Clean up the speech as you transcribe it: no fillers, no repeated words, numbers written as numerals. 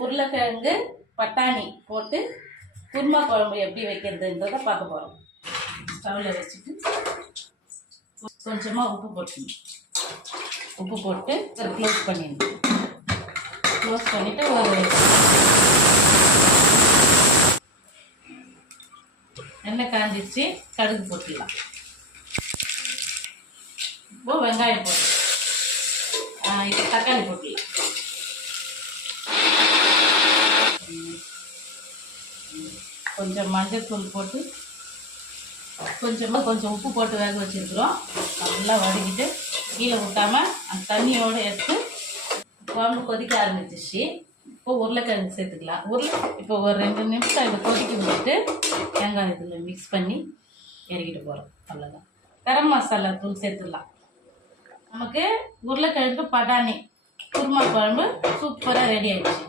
உருளைக்கிழங்கு பட்டாணி போட்டு குருமா குழம்பு எப்படி வைக்கிறதுன்றதை பார்க்க போகிறோம். ஸ்டவ்வில் வச்சுட்டு கொஞ்சமாக உப்பு போட்டுக்கணும். உப்பு போட்டு க்ளோஸ் பண்ணிடணும். க்ளோஸ் பண்ணிவிட்டு ஒரு எண்ணெய் காஞ்சிச்சு, கடுகு போட்டுடலாம். இப்போ வெங்காயம் போட்டு இப்போ தக்காளி போட்டுடலாம். கொஞ்சம் மஞ்சள் தூள் போட்டு கொஞ்சம் உப்பு போட்டு வேக வச்சுருக்குறோம். நல்லா வதக்கிட்டு கீழே விட்டாமல் அந்த தண்ணியோடு எடுத்து குழம்பு கொதிக்க ஆரம்பிச்சிச்சு. இப்போ உருளைக்கிழங்கு சேர்த்துக்கலாம். இப்போ ஒரு 2 நிமிஷம் இதை கொதிக்க விட்டுட்டு வெங்காயம் இதில் மிக்ஸ் பண்ணி இறக்கிட்டு போகிறோம். அவ்வளோதான். கரம் மசாலா தூள் சேர்த்துடலாம். நமக்கு உருளைக்கிழங்கு பட்டாணி குருமா குழம்பு சூப்பராக ரெடி ஆகிடுச்சு.